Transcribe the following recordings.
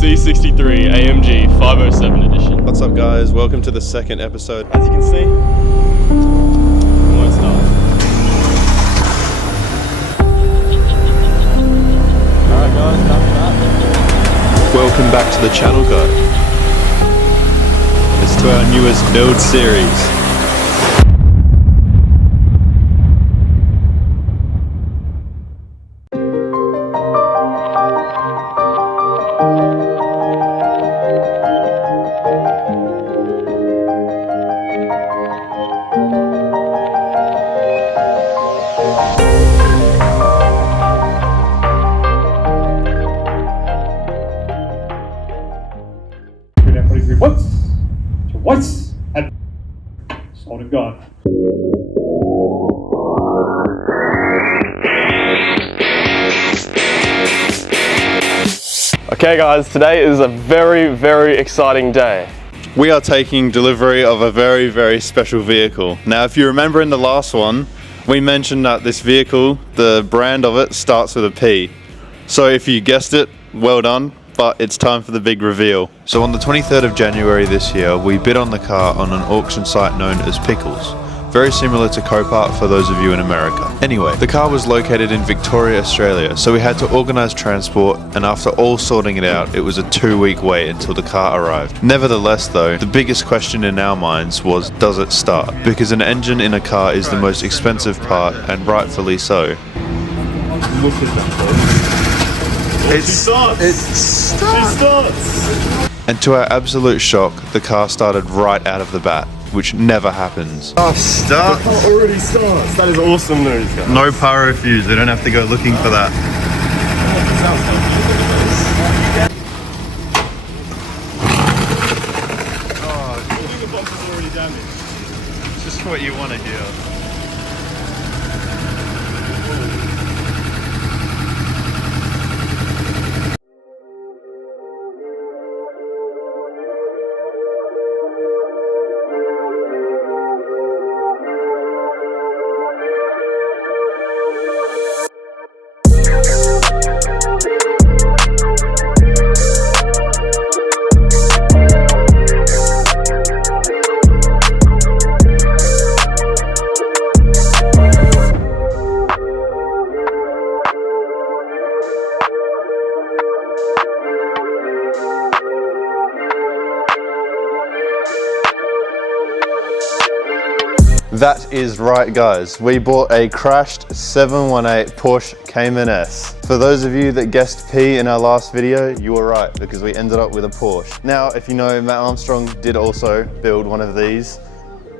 D63 AMG 507 edition. What's up guys, welcome to the second episode. As you can see, it won't start. Alright guys, after that. Welcome back to the channel guys. It's to our newest build series. Once and sword of God. Okay guys, today is a very exciting day. We are taking delivery of a very special vehicle. Now if you remember in the last one, we mentioned that this vehicle, the brand of it, starts with a P. So if you guessed it, well done. But it's time for the big reveal. So on the 23rd of January this year, we bid on the car on an auction site known as Pickles. Very similar to Copart for those of you in America. Anyway, the car was located in Victoria, Australia, so we had to organise transport, and after all sorting it out, it was a 2-week wait until the car arrived. Nevertheless though, the biggest question in our minds was, does it start? Because an engine in a car is the most expensive part, and rightfully so. Look at that. It starts! And to our absolute shock, the car started right out of the bat, which never happens. Oh, start! The car already starts! That is awesome news, guys. No pyro fuse, they don't have to go looking for that. Oh, the bumper's already damaged. It's just what you want to hear. That is right guys, we bought a crashed 718 Porsche Cayman S. For those of you that guessed P in our last video, you were right because we ended up with a Porsche. Now if you know, Matt Armstrong did also build one of these,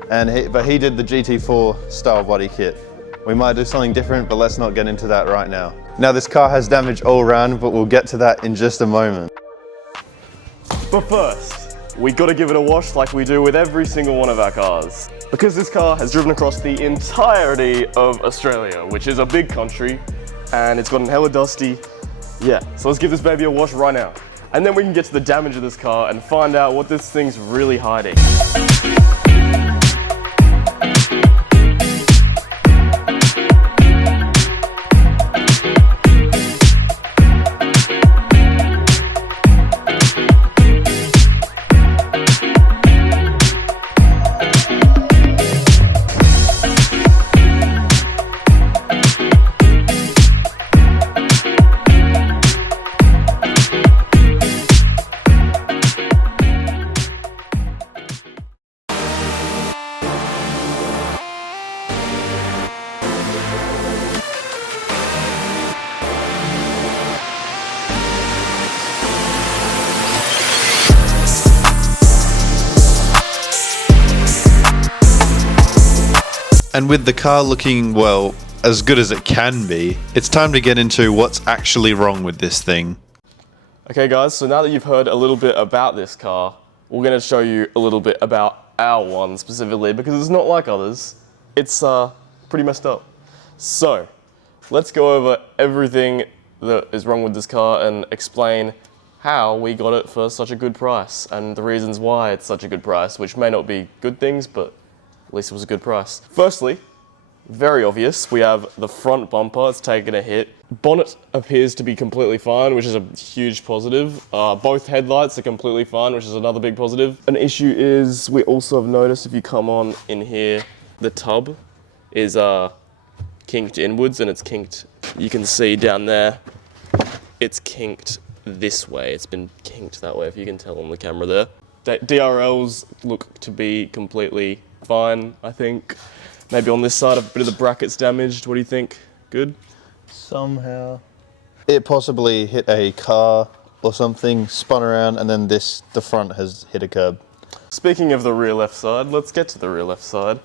but he did the GT4 style body kit. We might do something different, but let's not get into that right now. Now this car has damage all around, but we'll get to that in just a moment. But first, we gotta give it a wash like we do with every single one of our cars. Because this car has driven across the entirety of Australia, which is a big country, and it's gotten hella dusty. Yeah, so let's give this baby a wash right now. And then we can get to the damage of this car and find out what this thing's really hiding. And with the car looking, well, as good as it can be, it's time to get into what's actually wrong with this thing. Okay guys, so now that you've heard a little bit about this car, we're going to show you a little bit about our one specifically, because it's not like others. It's pretty messed up. So, let's go over everything that is wrong with this car and explain how we got it for such a good price and the reasons why it's such a good price, which may not be good things, but at least it was a good price. Firstly, very obvious. We have the front bumper, it's taken a hit. Bonnet appears to be completely fine, which is a huge positive. Both headlights are completely fine, which is another big positive. An issue is we also have noticed if you come on in here, the tub is kinked inwards and it's kinked, you can see down there, it's kinked this way. It's been kinked that way, if you can tell on the camera there. DRLs look to be completely fine, I think. Maybe on this side, a bit of the bracket's damaged. What do you think? Good? Somehow. It possibly hit a car or something, spun around, and then the front has hit a curb. Speaking of the rear left side, let's get to the rear left side.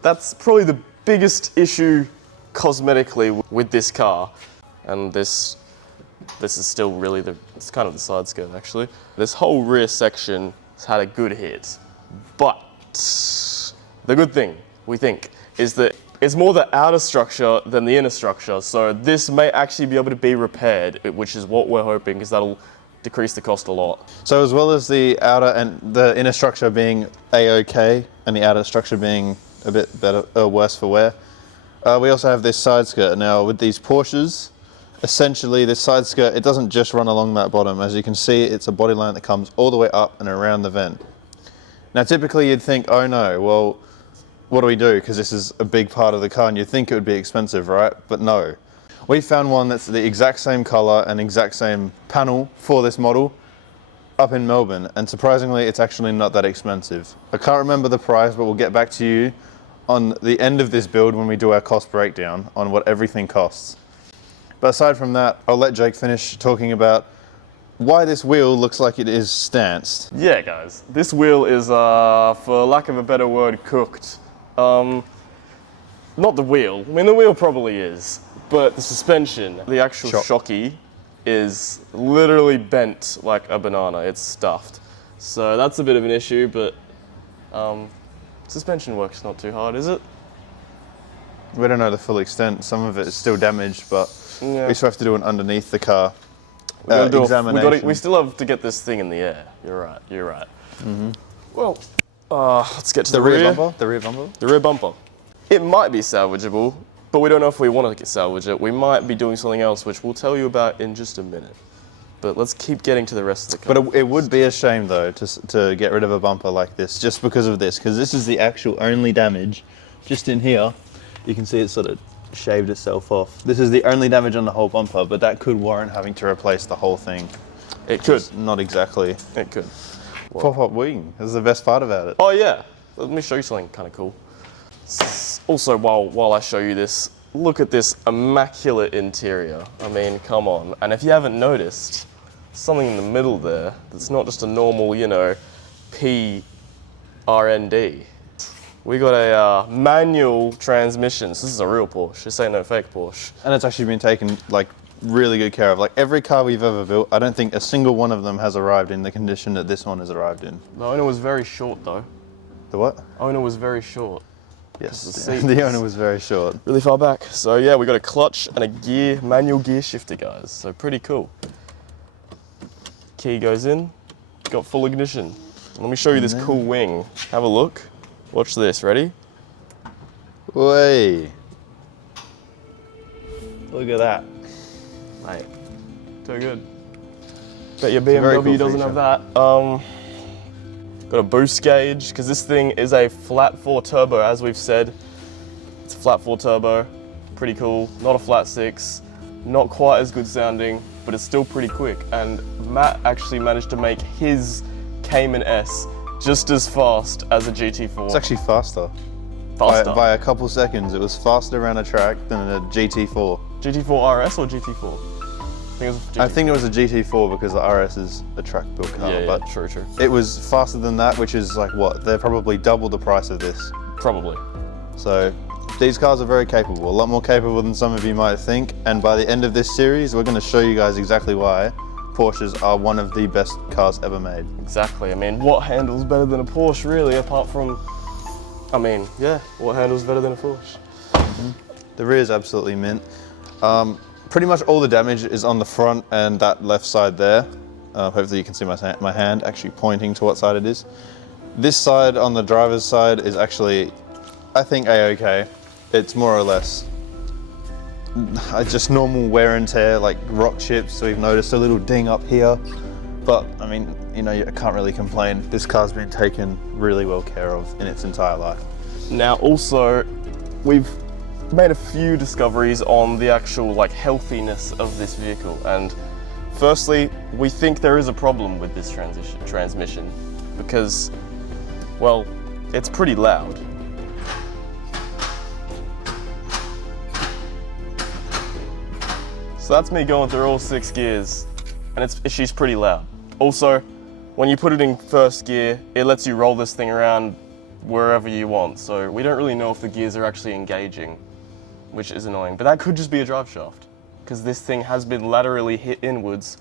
That's probably the biggest issue cosmetically with this car. And this is still really it's kind of the side skirt actually. This whole rear section has had a good hit. But the good thing, we think, is that it's more the outer structure than the inner structure. So this may actually be able to be repaired, which is what we're hoping, because that'll decrease the cost a lot. So as well as the outer and the inner structure being A-OK and the outer structure being a bit better or worse for wear, we also have this side skirt. Now with these Porsches, essentially this side skirt, it doesn't just run along that bottom. As you can see, it's a body line that comes all the way up and around the vent. Now typically you'd think, oh no, well, what do we do? Because this is a big part of the car and you'd think it would be expensive, right? But no. We found one that's the exact same color and exact same panel for this model up in Melbourne, and surprisingly it's actually not that expensive. I can't remember the price, but we'll get back to you on the end of this build when we do our cost breakdown on what everything costs. But aside from that, I'll let Jake finish talking about why this wheel looks like it is stanced. Yeah guys, this wheel is, for lack of a better word, cooked. Not the wheel, I mean the wheel probably is, but the suspension, the actual shocky, is literally bent like a banana, it's stuffed. So that's a bit of an issue, but suspension work's not too hard, is it? We don't know the full extent, some of it is still damaged, but yeah. we still have to do an underneath the car examination. We still have to get this thing in the air, you're right. Mm-hmm. Well, let's get to the rear. Bumper? The rear bumper? The rear bumper. It might be salvageable, but we don't know if we want to salvage it. We might be doing something else, which we'll tell you about in just a minute. But let's keep getting to the rest of the car. But it would be a shame though to get rid of a bumper like this, just because of this, because this is the actual only damage. Just in here, you can see it sort of shaved itself off. This is the only damage on the whole bumper, but that could warrant having to replace the whole thing. It could. Not exactly. It could. Pop-up wing. This is the best part about it. Oh yeah. Let me show you something kind of cool. Also, while I show you this, look at this immaculate interior. I mean, come on. And if you haven't noticed, something in the middle there that's not just a normal, you know, PRND. We got a manual transmission. So this is a real Porsche. This ain't no fake Porsche. And it's actually been taken like really good care of. Like every car we've ever built, I don't think a single one of them has arrived in the condition that this one has arrived in. The owner was very short though. The what? Owner was very short. Yes, The the owner was very short. Really far back. So yeah, we got a clutch and a manual gear shifter, guys. So pretty cool. Key goes in, got full ignition. Let me show you this cool wing. Have a look. Watch this, ready? Way. Look at that. Mate, too good. Bet your a very BMW cool doesn't feature. have that. Got a boost gauge, because this thing is a flat 4 turbo, as we've said. It's a flat 4 turbo, pretty cool. Not a flat 6, not quite as good sounding, but it's still pretty quick. And Matt actually managed to make his Cayman S just as fast as a GT4. It's actually faster. Faster? By a couple seconds. It was faster around a track than a GT4. GT4 RS or GT4? I think it was a GT4 because the RS is a track built car. Yeah, but true. It was faster than that, which is like what? They're probably double the price of this. Probably. So these cars are very capable, a lot more capable than some of you might think. And by the end of this series, we're going to show you guys exactly why Porsches are one of the best cars ever made. Exactly. I mean, what handles better than a Porsche, really, apart from, I mean, yeah, what handles better than a Porsche? The rear is absolutely mint. Pretty much all the damage is on the front and that left side there. Hopefully you can see my hand actually pointing to what side it is. This side on the driver's side is actually, I think, A-OK. it's more or less just normal wear and tear, like rock chips. So we've noticed a little ding up here, but I mean, you know, I can't really complain. This car's been taken really well care of in its entire life. Now also, we've made a few discoveries on the actual like healthiness of this vehicle, and firstly, we think there is a problem with this transmission because, well, it's pretty loud. So that's me going through all 6 gears, and she's pretty loud. Also, when you put it in first gear, it lets you roll this thing around wherever you want, so we don't really know if the gears are actually engaging, which is annoying. But that could just be a drive shaft, because this thing has been laterally hit inwards,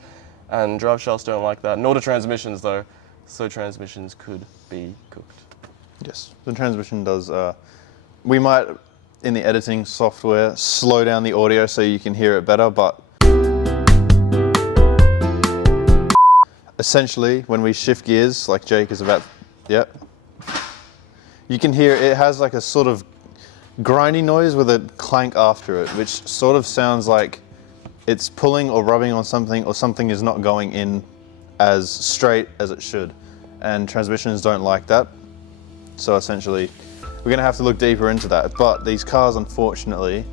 and drive shafts don't like that. Nor do transmissions though, so transmissions could be cooked. Yes, the transmission does. We might, in the editing software, slow down the audio so you can hear it better, but essentially, when we shift gears, like Jake is about, yep, you can hear it has like a sort of grindy noise with a clank after it, which sort of sounds like it's pulling or rubbing on something, or something is not going in as straight as it should. And transmissions don't like that. So essentially, we're gonna have to look deeper into that. But these cars, unfortunately,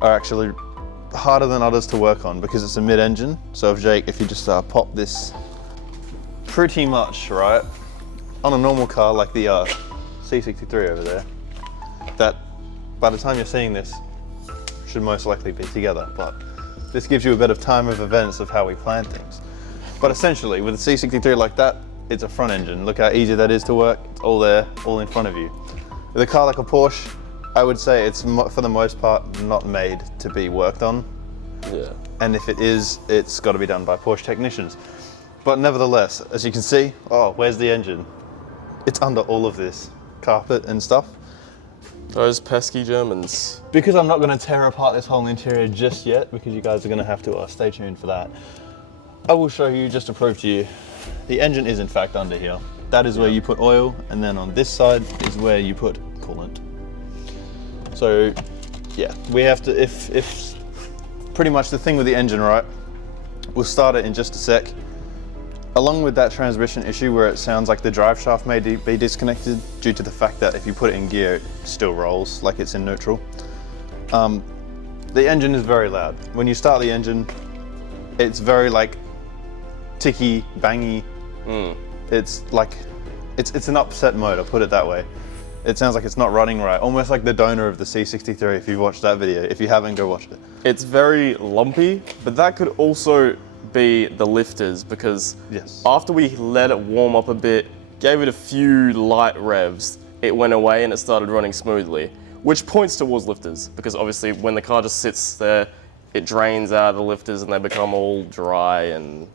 are actually harder than others to work on because it's a mid-engine. So if you just pop this pretty much, right, on a normal car like the C63 over there, that by the time you're seeing this, should most likely be together. But this gives you a bit of time of events of how we plan things. But essentially, with a C63 like that, it's a front engine. Look how easy that is to work. It's all there, all in front of you. With a car like a Porsche, I would say it's for the most part not made to be worked on. Yeah. And if it is, it's got to be done by Porsche technicians. But nevertheless, as you can see, oh, where's the engine? It's under all of this carpet and stuff. Those pesky Germans. Because I'm not going to tear apart this whole interior just yet, because you guys are going to have to stay tuned for that, I will show you just to prove to you, the engine is in fact under here. That is where you put oil, and then on this side is where you put coolant. So yeah, we have to, if pretty much the thing with the engine, right, we'll start it in just a sec. Along with that transmission issue where it sounds like the drive shaft may be disconnected due to the fact that if you put it in gear, it still rolls like it's in neutral. The engine is very loud. When you start the engine, it's very like ticky, bangy. It's like, it's an upset mode, I'll put it that way. It sounds like it's not running right, almost like the donor of the C63 if you've watched that video. If you haven't, go watch it. It's very lumpy, but that could also be the lifters, because Yes. after we let it warm up a bit, gave it a few light revs, it went away and it started running smoothly, which points towards lifters, because obviously when the car just sits there, it drains out the lifters and they become all dry and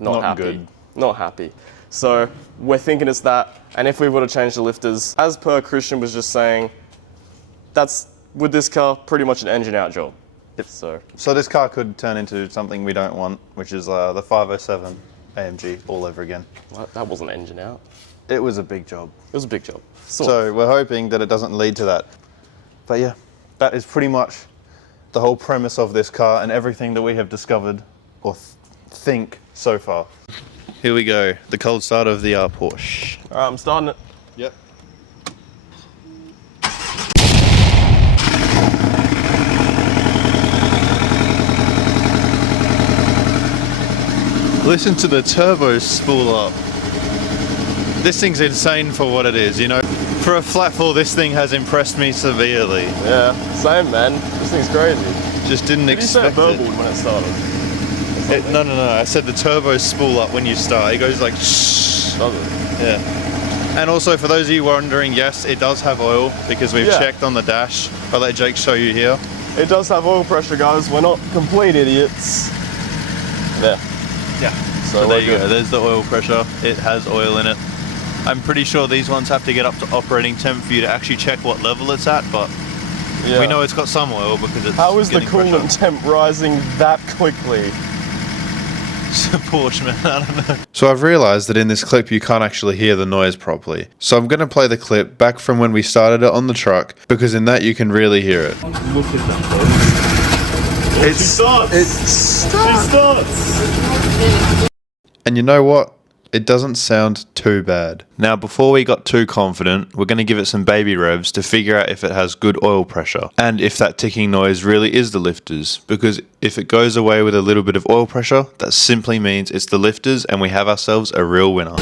not happy. Good. Not happy. So we're thinking it's that, and if we were to change the lifters, as per Christian was just saying, that's, with this car, pretty much an engine out job. So this car could turn into something we don't want, which is the 507 AMG all over again. That wasn't engine out. It was a big job. It was a big job. So we're hoping that it doesn't lead to that. But yeah, that is pretty much the whole premise of this car and everything that we have discovered or think so far. Here we go, the cold start of the Porsche. All right, I'm starting it. Yep. Listen to the turbo spool up. This thing's insane for what it is, you know. For a flat four, this thing has impressed me severely. Yeah, same man. This thing's crazy. Just didn't expect you it. said burbled when it started. No. I said the turbo spool up when you start. It goes like shh. Does it? Yeah. And also, for those of you wondering, yes, it does have oil because we've checked on the dash. I'll let Jake show you here. It does have oil pressure, guys. We're not complete idiots. There. Yeah. So there you go. There's the oil pressure. It has oil in it. I'm pretty sure these ones have to get up to operating temp for you to actually check what level it's at, but we know it's got some oil because it's How is the getting coolant pressure. temp rising that quickly? It's a Porsche, man. I don't know. So I've realized that in this clip you can't actually hear the noise properly. So I'm going to play the clip back from when we started it on the truck, because in that you can really hear it. Look at that though. It starts. And you know what? It doesn't sound too bad. Now, before we got too confident, we're going to give it some baby revs to figure out if it has good oil pressure and if that ticking noise really is the lifters, because if it goes away with a little bit of oil pressure, that simply means it's the lifters and we have ourselves a real winner.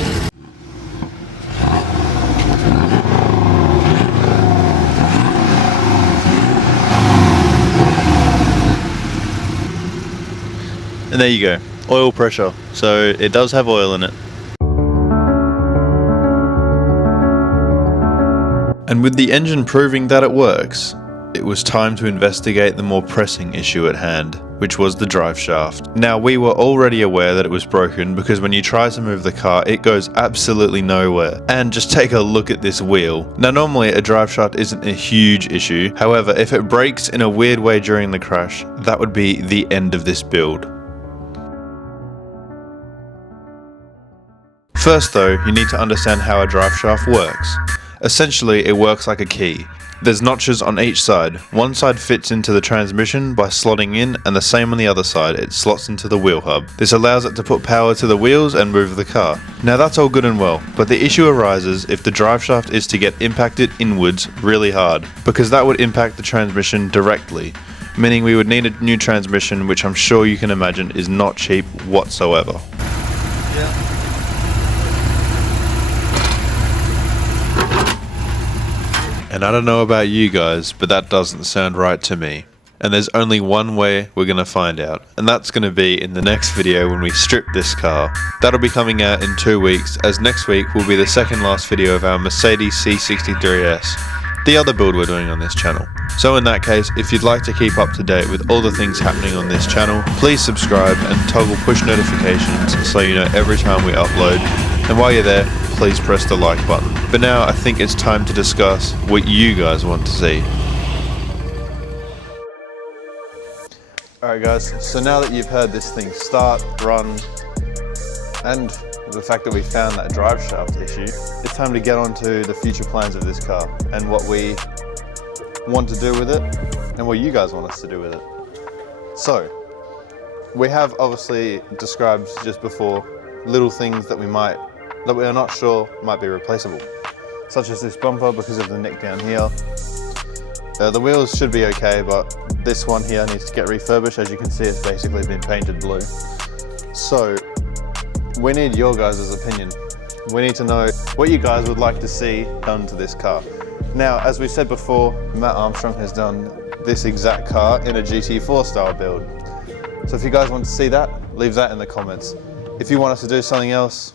And there you go, oil pressure. So it does have oil in it. And with the engine proving that it works, it was time to investigate the more pressing issue at hand, which was the drive shaft. Now, we were already aware that it was broken because when you try to move the car, it goes absolutely nowhere. And just take a look at this wheel. Now, normally a drive shaft isn't a huge issue. However, if it breaks in a weird way during the crash, that would be the end of this build. First though, you need to understand how a drive shaft works. Essentially, it works like a key. There's notches on each side. One side fits into the transmission by slotting in, and the same on the other side, it slots into the wheel hub. This allows it to put power to the wheels and move the car. Now that's all good and well, but the issue arises if the drive shaft is to get impacted inwards really hard, because that would impact the transmission directly, meaning we would need a new transmission, which I'm sure you can imagine is not cheap whatsoever. Yeah. And I don't know about you guys, but that doesn't sound right to me. And there's only one way we're going to find out, and that's going to be in the next video when we strip this car. That'll be coming out in 2 weeks, as next week will be the second last video of our Mercedes C63S, the other build we're doing on this channel. So in that case, if you'd like to keep up to date with all the things happening on this channel, please subscribe and toggle push notifications so you know every time we upload. And while you're there, please press the like button. But now I think it's time to discuss what you guys want to see. Alright guys, so now that you've heard this thing start, run, and the fact that we found that drive shaft issue, it's time to get on to the future plans of this car and what we want to do with it and what you guys want us to do with it. So, we have obviously described just before little things that we are not sure might be replaceable, such as this bumper because of the nick down here. The wheels should be okay, but this one here needs to get refurbished. As you can see, it's basically been painted blue. So we need your guys' opinion. We need to know what you guys would like to see done to this car. Now, as we said before, Matt Armstrong has done this exact car in a GT4 style build. So if you guys want to see that, leave that in the comments. If you want us to do something else,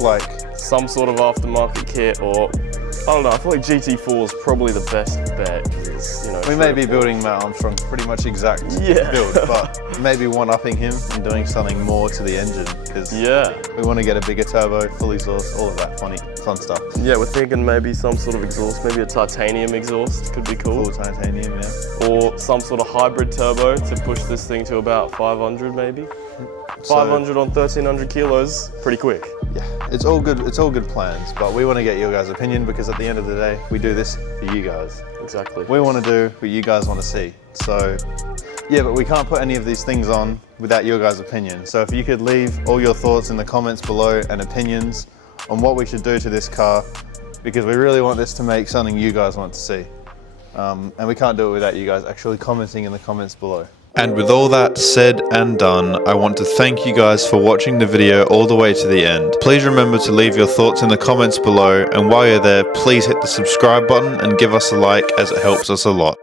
like some sort of aftermarket kit, or I don't know, I feel like GT4 is probably the best bet because it's, you know, we may be building Matt Armstrong's pretty much exact build, but maybe one-upping him and doing something more to the engine, because we want to get a bigger turbo, full exhaust, all of that fun stuff. Yeah, we're thinking maybe some sort of exhaust, maybe a titanium exhaust could be cool. Full titanium, yeah. Or some sort of hybrid turbo to push this thing to about 500 maybe. 500 on 1300 kilos, pretty quick. Yeah, it's all good plans, but we want to get your guys' opinion, because at the end of the day, we do this for you guys. Exactly. We want to do what you guys want to see. So, yeah, but we can't put any of these things on without your guys' opinion. So if you could leave all your thoughts in the comments below and opinions on what we should do to this car, because we really want this to make something you guys want to see. And we can't do it without you guys actually commenting in the comments below. And with all that said and done, I want to thank you guys for watching the video all the way to the end. Please remember to leave your thoughts in the comments below, and while you're there, please hit the subscribe button and give us a like, as it helps us a lot.